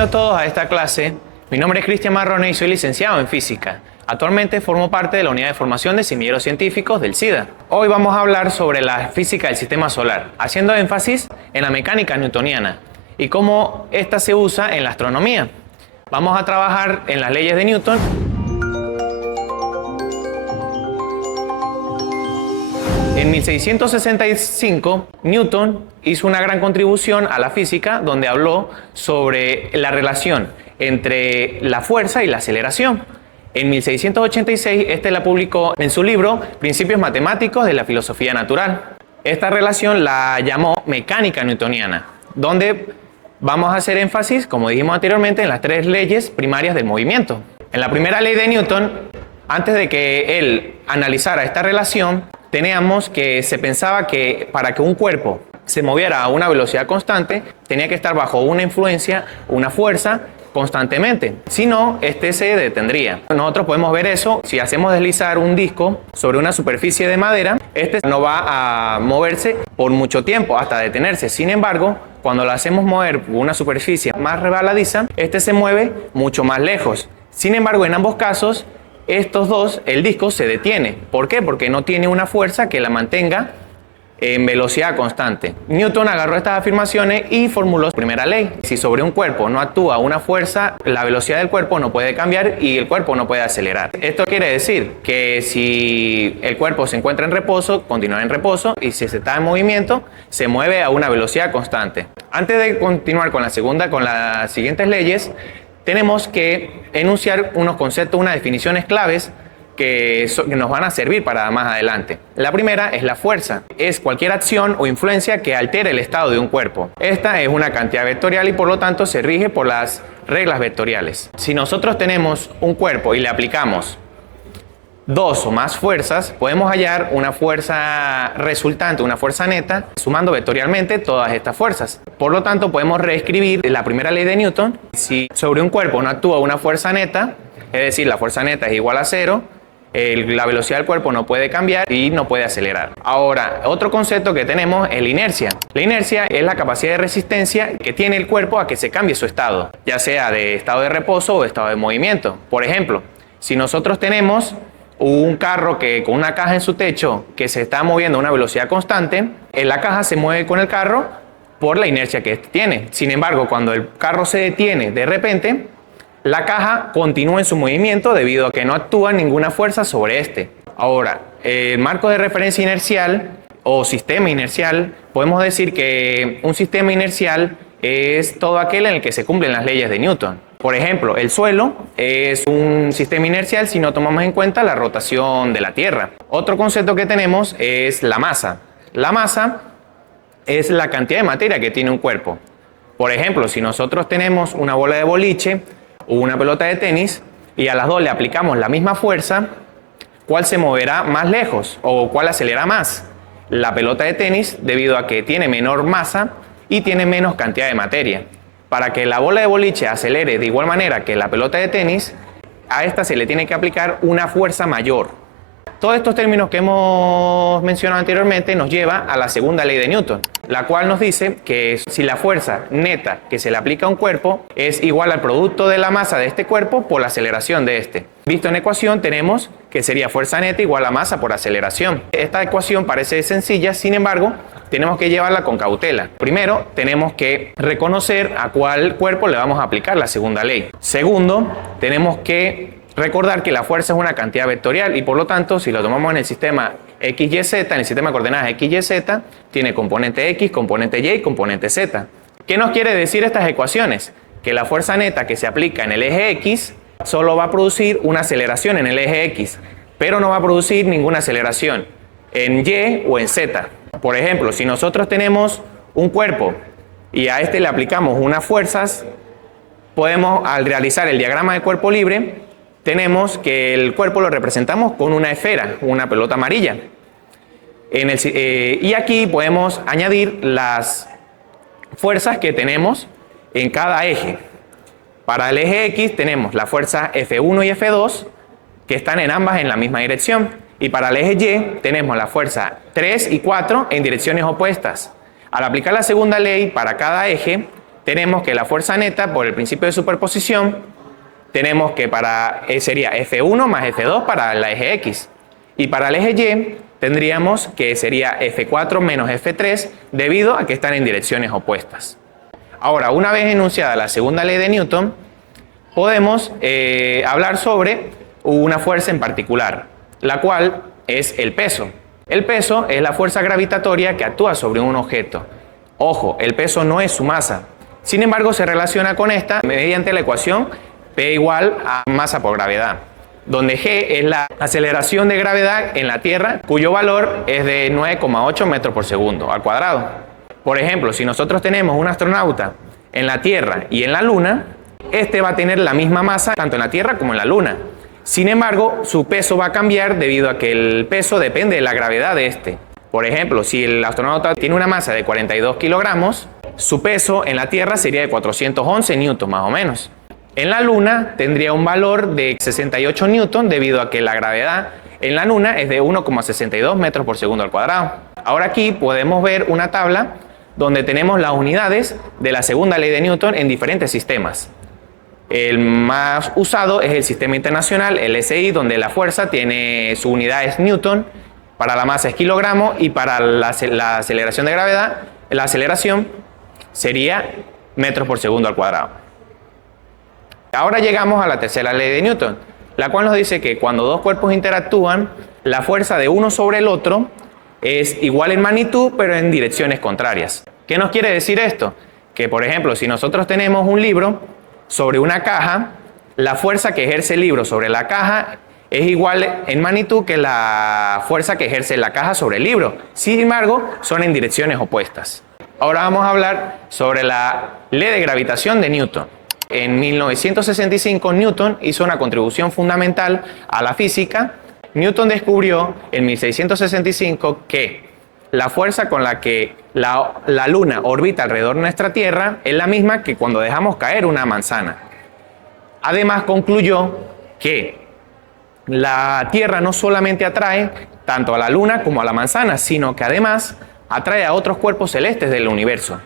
Bienvenidos todos a esta clase. Mi nombre es Cristian Marrone y soy licenciado en física. Actualmente formo parte de la unidad de formación de semilleros científicos del SIDA. Hoy vamos a hablar sobre la física del sistema solar, haciendo énfasis en la mecánica newtoniana y cómo ésta se usa en la astronomía. Vamos a trabajar en las leyes de Newton. En 1665, Newton hizo una gran contribución a la física donde habló sobre la relación entre la fuerza y la aceleración. En 1686, este la publicó en su libro Principios Matemáticos de la Filosofía Natural. Esta relación la llamó mecánica newtoniana, donde vamos a hacer énfasis, como dijimos anteriormente, en las tres leyes primarias del movimiento. En la primera ley de Newton, antes de que él analizara esta relación, teníamos que se pensaba que para que un cuerpo se moviera a una velocidad constante, tenía que estar bajo una influencia, una fuerza, constantemente. Si no, este se detendría. Nosotros podemos ver eso si hacemos deslizar un disco sobre una superficie de madera. Este no va a moverse por mucho tiempo hasta detenerse. Sin embargo, cuando lo hacemos mover por una superficie más resbaladiza, este se mueve mucho más lejos. Sin embargo, en ambos casos, estos dos, el disco se detiene. ¿Por qué? Porque no tiene una fuerza que la mantenga en velocidad constante. Newton agarró estas afirmaciones y formuló su primera ley. Si sobre un cuerpo no actúa una fuerza, la velocidad del cuerpo no puede cambiar y el cuerpo no puede acelerar. Esto quiere decir que si el cuerpo se encuentra en reposo, continúa en reposo, y si se está en movimiento, se mueve a una velocidad constante. Antes de continuar con las siguientes leyes, tenemos que enunciar unos conceptos, unas definiciones claves que nos van a servir para más adelante. La primera es la fuerza. Es cualquier acción o influencia que altere el estado de un cuerpo. Esta es una cantidad vectorial y por lo tanto se rige por las reglas vectoriales. Si nosotros tenemos un cuerpo y le aplicamos dos o más fuerzas, podemos hallar una fuerza resultante, una fuerza neta, sumando vectorialmente todas estas fuerzas. Por lo tanto, podemos reescribir la primera ley de Newton. Si sobre un cuerpo no actúa una fuerza neta, es decir, la fuerza neta es igual a cero, la velocidad del cuerpo no puede cambiar y no puede acelerar. Ahora, otro concepto que tenemos es la inercia. La inercia es la capacidad de resistencia que tiene el cuerpo a que se cambie su estado, ya sea de estado de reposo o de estado de movimiento. Por ejemplo, si nosotros tenemos un carro con una caja en su techo que se está moviendo a una velocidad constante, la caja se mueve con el carro por la inercia que tiene. Sin embargo, cuando el carro se detiene de repente, la caja continúa en su movimiento debido a que no actúa ninguna fuerza sobre este. Ahora, el marco de referencia inercial o sistema inercial, podemos decir que un sistema inercial es todo aquel en el que se cumplen las leyes de Newton. Por ejemplo, el suelo es un sistema inercial si no tomamos en cuenta la rotación de la Tierra. Otro concepto que tenemos es la masa. La masa es la cantidad de materia que tiene un cuerpo. Por ejemplo, si nosotros tenemos una bola de boliche o una pelota de tenis y a las dos le aplicamos la misma fuerza, ¿cuál se moverá más lejos o cuál acelera más? La pelota de tenis, debido a que tiene menor masa y tiene menos cantidad de materia. Para que la bola de boliche acelere de igual manera que la pelota de tenis, a esta se le tiene que aplicar una fuerza mayor. Todos estos términos que hemos mencionado anteriormente nos lleva a la segunda ley de Newton, la cual nos dice que si la fuerza neta que se le aplica a un cuerpo es igual al producto de la masa de este cuerpo por la aceleración de este. Visto en ecuación tenemos que sería fuerza neta igual a masa por aceleración. Esta ecuación parece sencilla, sin embargo, tenemos que llevarla con cautela. Primero, tenemos que reconocer a cuál cuerpo le vamos a aplicar la segunda ley. Segundo, tenemos que recordar que la fuerza es una cantidad vectorial y por lo tanto, si lo tomamos en el sistema XYZ, en el sistema de coordenadas XYZ, tiene componente X, componente Y y componente Z. ¿Qué nos quiere decir estas ecuaciones? Que la fuerza neta que se aplica en el eje X solo va a producir una aceleración en el eje X, pero no va a producir ninguna aceleración en Y o en Z. Por ejemplo, si nosotros tenemos un cuerpo y a este le aplicamos unas fuerzas, podemos, al realizar el diagrama de cuerpo libre, tenemos que el cuerpo lo representamos con una esfera, una pelota amarilla. Y aquí podemos añadir las fuerzas que tenemos en cada eje. Para el eje X tenemos la fuerza F1 y F2, que están en ambas en la misma dirección. Y para el eje Y tenemos la fuerza 3 y 4 en direcciones opuestas. Al aplicar la segunda ley para cada eje, tenemos que la fuerza neta, por el principio de superposición, tenemos que sería F1 más F2 para el eje X. Y para el eje Y tendríamos que sería F4 menos F3 debido a que están en direcciones opuestas. Ahora, una vez enunciada la segunda ley de Newton, podemos hablar sobre una fuerza en particular, la cual es el peso. El peso es la fuerza gravitatoria que actúa sobre un objeto. Ojo, el peso no es su masa. Sin embargo, se relaciona con esta mediante la ecuación P igual a masa por gravedad, donde G es la aceleración de gravedad en la Tierra, cuyo valor es de 9,8 metros por segundo al cuadrado. Por ejemplo, si nosotros tenemos un astronauta en la Tierra y en la Luna, este va a tener la misma masa tanto en la Tierra como en la Luna. Sin embargo, su peso va a cambiar debido a que el peso depende de la gravedad de este. Por ejemplo, si el astronauta tiene una masa de 42 kilogramos, su peso en la Tierra sería de 411 newtons más o menos. En la Luna tendría un valor de 68 newtons debido a que la gravedad en la Luna es de 1,62 metros por segundo al cuadrado. Ahora aquí podemos ver una tabla donde tenemos las unidades de la segunda ley de Newton en diferentes sistemas. El más usado es el sistema internacional, el SI, donde la fuerza tiene su unidad es Newton, para la masa es kilogramo y para la aceleración de gravedad, la aceleración sería metros por segundo al cuadrado. Ahora llegamos a la tercera ley de Newton, la cual nos dice que cuando dos cuerpos interactúan, la fuerza de uno sobre el otro es igual en magnitud, pero en direcciones contrarias. ¿Qué nos quiere decir esto? Que, por ejemplo, si nosotros tenemos un libro sobre una caja, la fuerza que ejerce el libro sobre la caja es igual en magnitud que la fuerza que ejerce la caja sobre el libro. Sin embargo, son en direcciones opuestas. Ahora vamos a hablar sobre la ley de gravitación de Newton. En 1965, Newton hizo una contribución fundamental a la física. Newton descubrió en 1665 que la fuerza con la que la Luna orbita alrededor de nuestra Tierra es la misma que cuando dejamos caer una manzana. Además, concluyó que la Tierra no solamente atrae tanto a la Luna como a la manzana, sino que además atrae a otros cuerpos celestes del universo.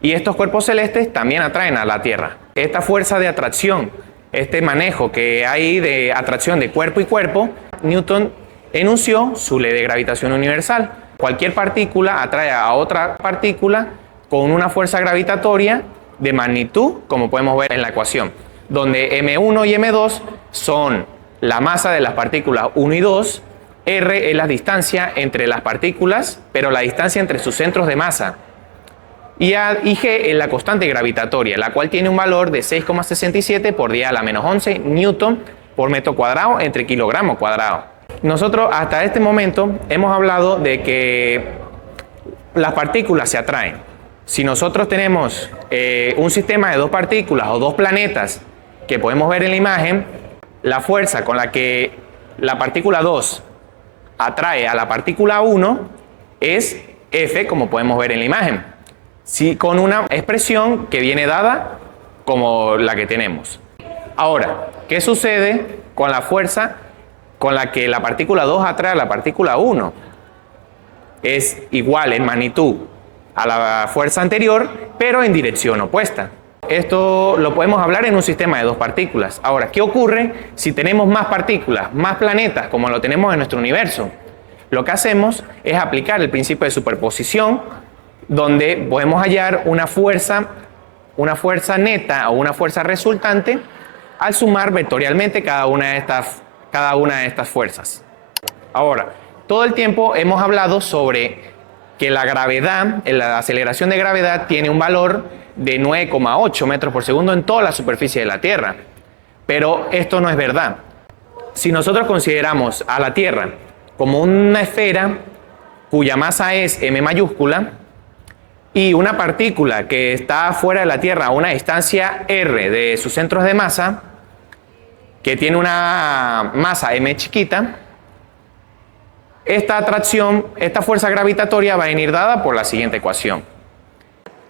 Y estos cuerpos celestes también atraen a la Tierra. Esta fuerza de atracción, este manejo que hay de atracción de cuerpo y cuerpo, Newton enunció su ley de gravitación universal. Cualquier partícula atrae a otra partícula con una fuerza gravitatoria de magnitud, como podemos ver en la ecuación, donde M1 y M2 son la masa de las partículas 1 y 2, R es la distancia entre las partículas, pero la distancia entre sus centros de masa. Y G es la constante gravitatoria, la cual tiene un valor de 6,67 por 10 a la menos 11 newton por metro cuadrado entre kilogramo cuadrado. Nosotros hasta este momento hemos hablado de que las partículas se atraen. Si nosotros tenemos un sistema de dos partículas o dos planetas que podemos ver en la imagen, la fuerza con la que la partícula 2 atrae a la partícula 1 es F, como podemos ver en la imagen. Sí, con una expresión que viene dada como la que tenemos. Ahora, ¿qué sucede con la fuerza con la que la partícula 2 atrae a la partícula 1? Es igual en magnitud a la fuerza anterior, pero en dirección opuesta. Esto lo podemos hablar en un sistema de dos partículas. Ahora, ¿qué ocurre si tenemos más partículas, más planetas, como lo tenemos en nuestro universo? Lo que hacemos es aplicar el principio de superposición, donde podemos hallar una fuerza neta o una fuerza resultante al sumar vectorialmente cada una de estas fuerzas. Ahora, todo el tiempo hemos hablado sobre que la gravedad, la aceleración de gravedad tiene un valor de 9,8 metros por segundo en toda la superficie de la Tierra. Pero esto no es verdad. Si nosotros consideramos a la Tierra como una esfera cuya masa es m mayúscula, y una partícula que está fuera de la Tierra a una distancia r de sus centros de masa, que tiene una masa m chiquita, esta atracción, esta fuerza gravitatoria va a venir dada por la siguiente ecuación.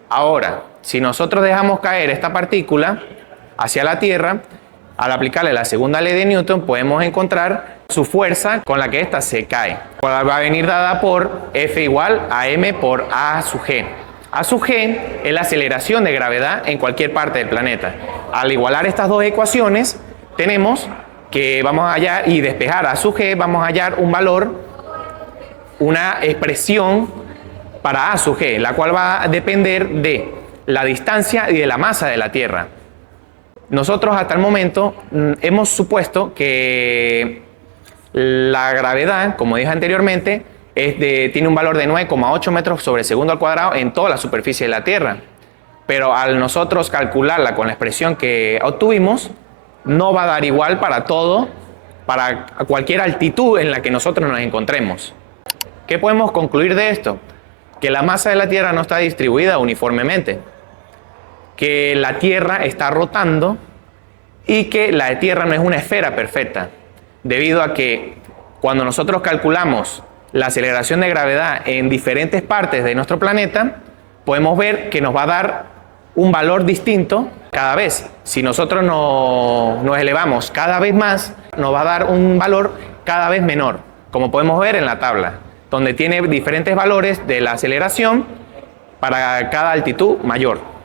Ahora, si nosotros dejamos caer esta partícula hacia la Tierra, al aplicarle la segunda ley de Newton podemos encontrar su fuerza con la que ésta se cae. Va a venir dada por F igual a m por A sub g. A sub g es la aceleración de gravedad en cualquier parte del planeta. Al igualar estas dos ecuaciones, tenemos que vamos a hallar y despejar a sub g, vamos a hallar un valor, una expresión para a sub g, la cual va a depender de la distancia y de la masa de la Tierra. Nosotros hasta el momento hemos supuesto que la gravedad, como dije anteriormente, tiene un valor de 9,8 metros sobre segundo al cuadrado en toda la superficie de la Tierra. Pero al nosotros calcularla con la expresión que obtuvimos, no va a dar igual para todo, para cualquier altitud en la que nosotros nos encontremos. ¿Qué podemos concluir de esto? Que la masa de la Tierra no está distribuida uniformemente, que la Tierra está rotando y que la Tierra no es una esfera perfecta, debido a que cuando nosotros calculamos la aceleración de gravedad en diferentes partes de nuestro planeta, podemos ver que nos va a dar un valor distinto cada vez. Si nosotros nos elevamos cada vez más, nos va a dar un valor cada vez menor, como podemos ver en la tabla, donde tiene diferentes valores de la aceleración para cada altitud mayor.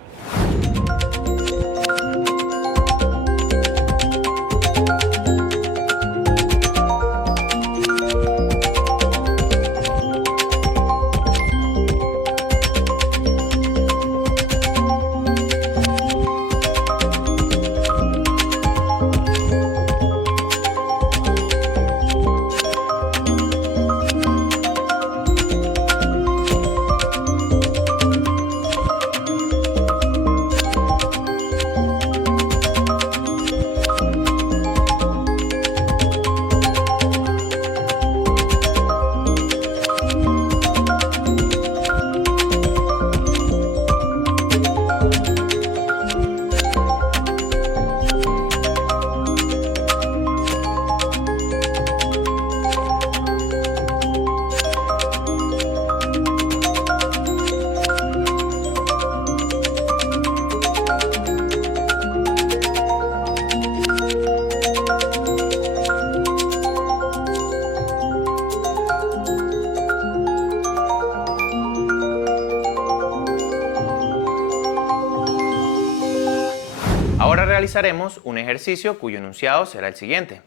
Ahora realizaremos un ejercicio cuyo enunciado será el siguiente.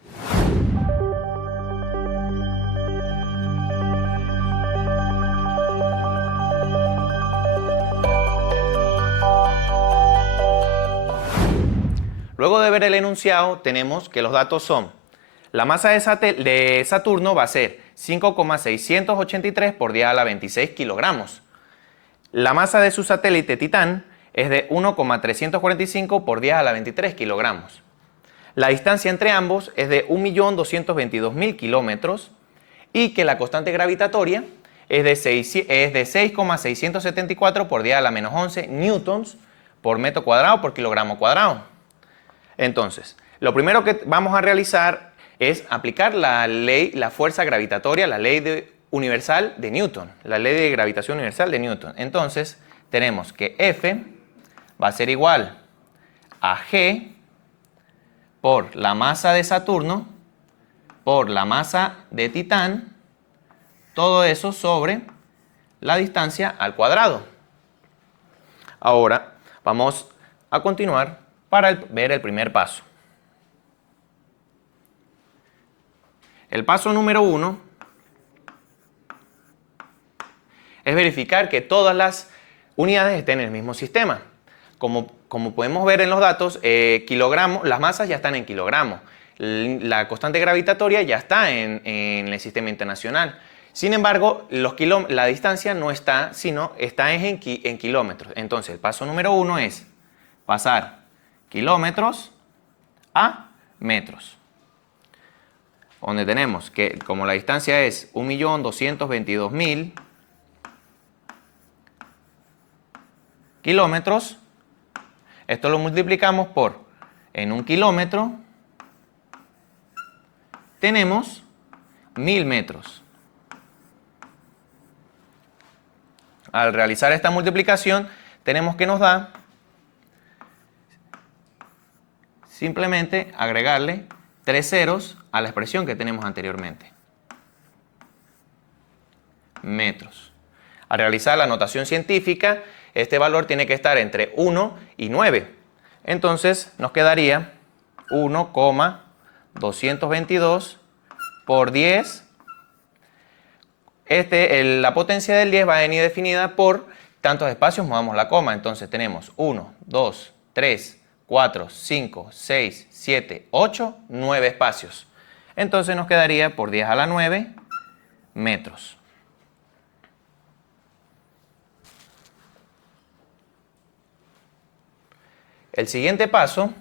Luego de ver el enunciado, tenemos que los datos son: la masa de Saturno va a ser 5,683 por 10 a la 26 kilogramos. La masa de su satélite Titán es de 1,345 por 10 a la 23 kilogramos. La distancia entre ambos es de 1.222.000 kilómetros y que la constante gravitatoria es de 6,674 por 10 a la menos 11 newtons por metro cuadrado por kilogramo cuadrado. Entonces, lo primero que vamos a realizar es aplicar la ley, la fuerza gravitatoria, la ley universal de Newton, la ley de gravitación universal de Newton. Entonces, tenemos que F va a ser igual a G por la masa de Saturno por la masa de Titán, todo eso sobre la distancia al cuadrado. Ahora vamos a continuar para ver el primer paso. El paso número 1 es verificar que todas las unidades estén en el mismo sistema. Como podemos ver en los datos, las masas ya están en kilogramos. La constante gravitatoria ya está en el sistema internacional. Sin embargo, la distancia no está, sino está en kilómetros. Entonces, el paso número 1 es pasar kilómetros a metros. Donde tenemos que, como la distancia es 1.222.000 kilómetros, esto lo multiplicamos por, en un kilómetro, tenemos 1000 metros. Al realizar esta multiplicación, tenemos que nos da simplemente agregarle 3 ceros a la expresión que tenemos anteriormente. Metros. Al realizar la notación científica, este valor tiene que estar entre 1 y 9. Entonces nos quedaría 1,222 por 10. La potencia del 10 va a venir definida por tantos espacios movamos la coma. Entonces tenemos 1, 2, 3, 4, 5, 6, 7, 8, 9 espacios. Entonces nos quedaría por 10 a la 9 metros. El siguiente paso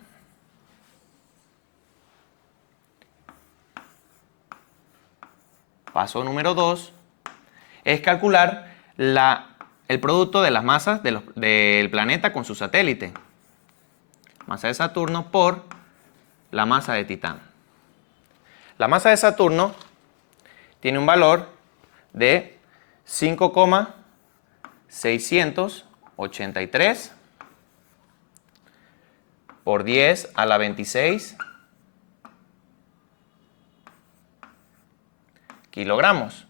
número 2, es calcular el producto de las masas del planeta con su satélite. Masa de Saturno por la masa de Titán. La masa de Saturno tiene un valor de 5,683 por 10 a la 26 kilogramos.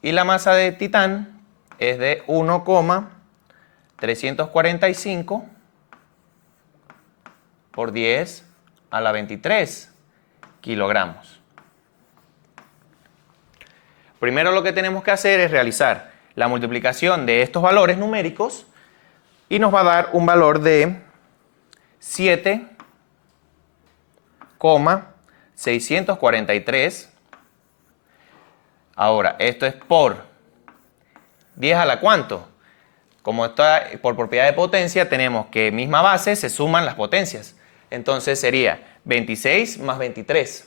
Y la masa de Titán es de 1,345 por 10 a la 23 kilogramos. Primero lo que tenemos que hacer es realizar la multiplicación de estos valores numéricos y nos va a dar un valor de 7,643. Ahora, esto es por 10 a la ¿cuánto? Como está por propiedad de potencia, tenemos que misma base se suman las potencias. Entonces sería 26 más 23,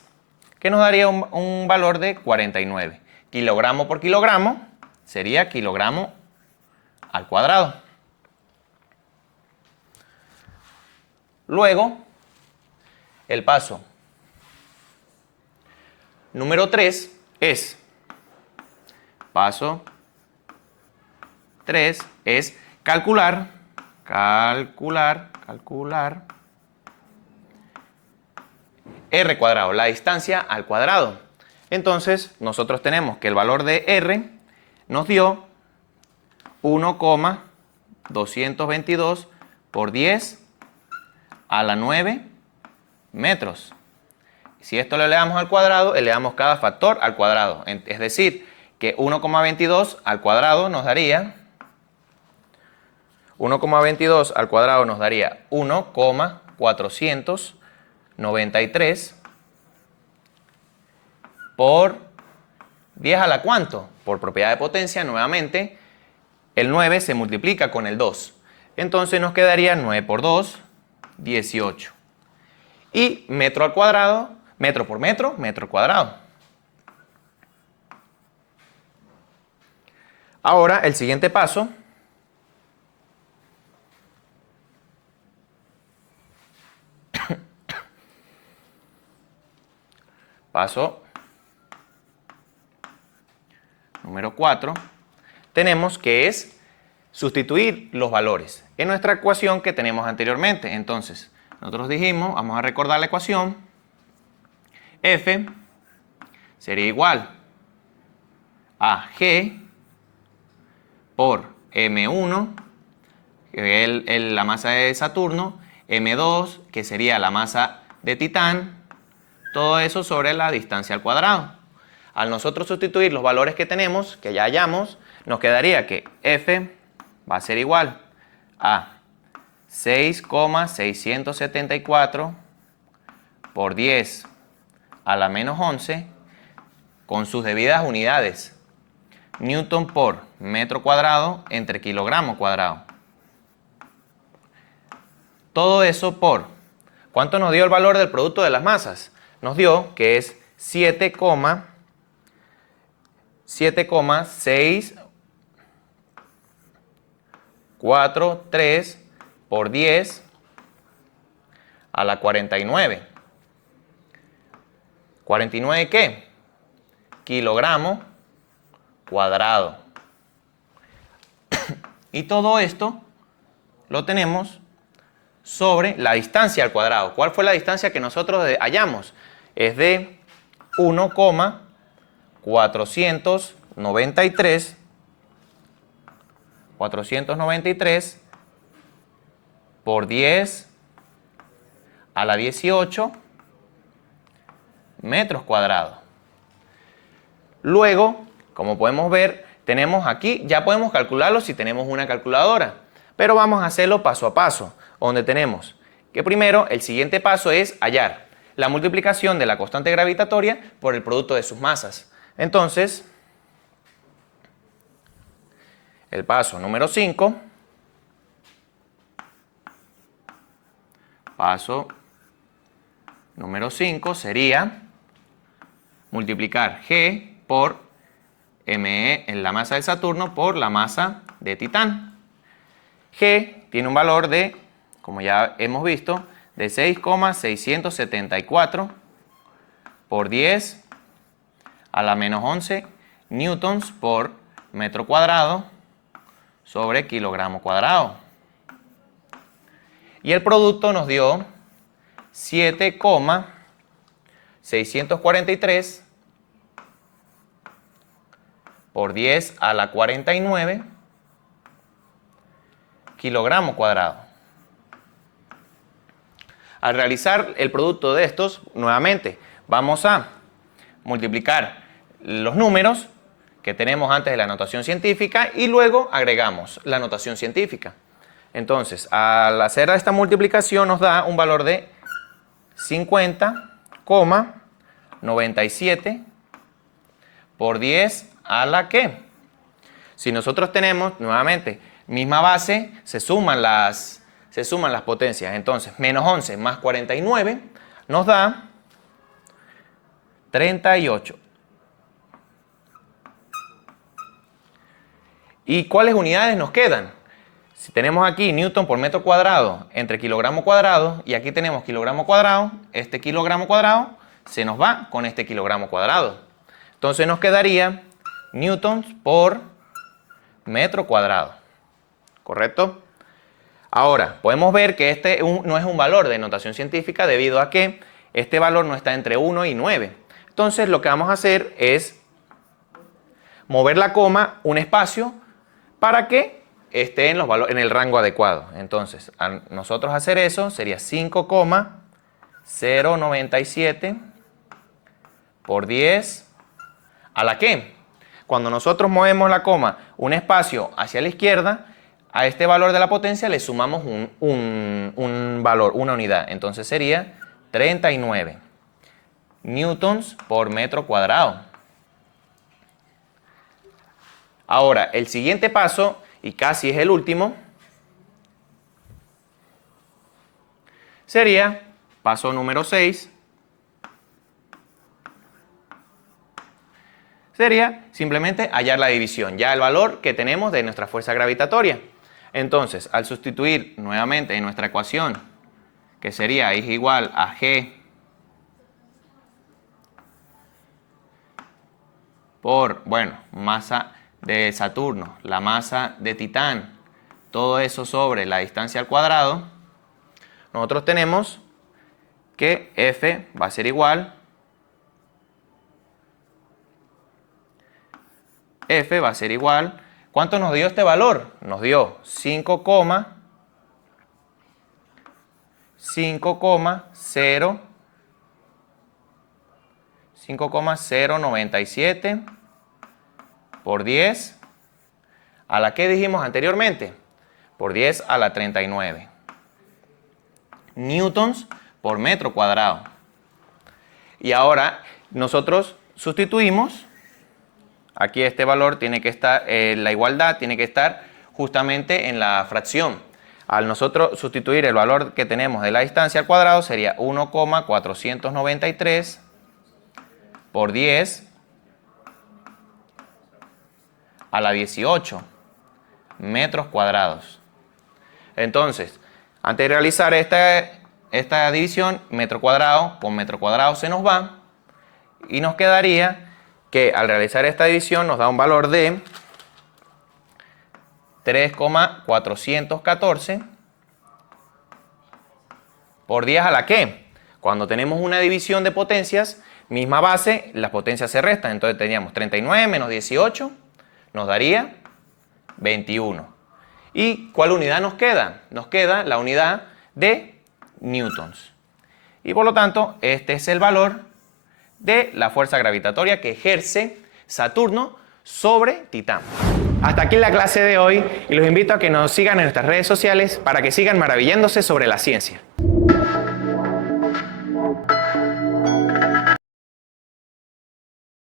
que nos daría un valor de 49. Kilogramo por kilogramo sería kilogramo al cuadrado. Luego, el paso número 3 es, paso 3 es calcular R cuadrado, la distancia al cuadrado. Entonces, nosotros tenemos que el valor de R nos dio 1,222 por 10 a la 9 metros. Si esto lo elevamos al cuadrado, elevamos cada factor al cuadrado. Es decir, que 1,22 al cuadrado nos daría 1,493 por 10 a la ¿cuánto? Por propiedad de potencia, nuevamente, el 9 se multiplica con el 2. Entonces nos quedaría 9 por 2, 18. Y metro al cuadrado, metro por metro, metro al cuadrado. Ahora, el siguiente paso paso número 4, tenemos que es sustituir los valores en nuestra ecuación que tenemos anteriormente. Entonces, nosotros dijimos, vamos a recordar la ecuación, F sería igual a G por M1, que es la masa de Saturno, M2, que sería la masa de Titán, todo eso sobre la distancia al cuadrado. Al nosotros sustituir los valores que tenemos, que ya hallamos, nos quedaría que F va a ser igual a 6,674 por 10 a la menos 11 con sus debidas unidades. Newton por metro cuadrado entre kilogramo cuadrado. Todo eso por, ¿cuánto nos dio el valor del producto de las masas? Nos dio que es 7,643 por 10 a la 49. ¿49 qué? Kilogramo cuadrado. Y todo esto lo tenemos sobre la distancia al cuadrado. ¿Cuál fue la distancia que nosotros hallamos? Es de 1,493 493 por 10 a la 18 metros cuadrados. Luego, como podemos ver, tenemos aquí, ya podemos calcularlo si tenemos una calculadora, pero vamos a hacerlo paso a paso, donde tenemos que primero el siguiente paso es hallar la multiplicación de la constante gravitatoria por el producto de sus masas. Entonces, el paso número 5, paso número 5 sería multiplicar G por ME en la masa de Saturno por la masa de Titán. G tiene un valor de, como ya hemos visto, de 6,674 por 10 a la menos 11 newtons por metro cuadrado sobre kilogramo cuadrado. Y el producto nos dio 7,643 por 10 a la 49 kilogramo cuadrado. Al realizar el producto de estos, nuevamente, vamos a multiplicar los números que tenemos antes de la notación científica y luego agregamos la notación científica. Entonces, al hacer esta multiplicación nos da un valor de 50,97 por 10 a la que. Si nosotros tenemos, nuevamente, misma base, se suman las potencias. Entonces, menos 11 más 49 nos da 38. ¿Y cuáles unidades nos quedan? Si tenemos aquí newton por metro cuadrado entre kilogramo cuadrado y aquí tenemos kilogramo cuadrado, este kilogramo cuadrado se nos va con este kilogramo cuadrado. Entonces nos quedaría newtons por metro cuadrado. ¿Correcto? Ahora, podemos ver que este no es un valor de notación científica debido a que este valor no está entre 1 y 9. Entonces lo que vamos a hacer es mover la coma un espacio para que esté en el rango adecuado. Entonces, al nosotros hacer eso, sería 5,097 por 10 a la que. Cuando nosotros movemos la coma un espacio hacia la izquierda, a este valor de la potencia le sumamos un valor, una unidad. Entonces sería 39 newtons por metro cuadrado. Ahora, el siguiente paso, y casi es el último, sería paso número 6. Sería simplemente hallar la división, ya el valor que tenemos de nuestra fuerza gravitatoria. Entonces, al sustituir nuevamente en nuestra ecuación, que sería I es igual a G por, masa de Saturno, la masa de Titán, todo eso sobre la distancia al cuadrado, nosotros tenemos que F va a ser igual, ¿cuánto nos dio este valor? Nos dio 5,097 por 10 a la que dijimos anteriormente, por 10 a la 39 newtons por metro cuadrado. Y ahora nosotros sustituimos, aquí este valor tiene que estar, la igualdad tiene que estar justamente en la fracción. Al nosotros sustituir el valor que tenemos de la distancia al cuadrado sería 1,493 por 10 a la 18 metros cuadrados. Entonces, antes de realizar esta división, metro cuadrado con metro cuadrado se nos va y nos quedaría que al realizar esta división nos da un valor de 3,414 por 10 a la que. Cuando tenemos una división de potencias, misma base, las potencias se restan. Entonces teníamos 39 menos 18, nos daría 21. ¿Y cuál unidad nos queda? Nos queda la unidad de newtons. Y por lo tanto, este es el valor de la fuerza gravitatoria que ejerce Saturno sobre Titán. Hasta aquí la clase de hoy y los invito a que nos sigan en nuestras redes sociales para que sigan maravillándose sobre la ciencia.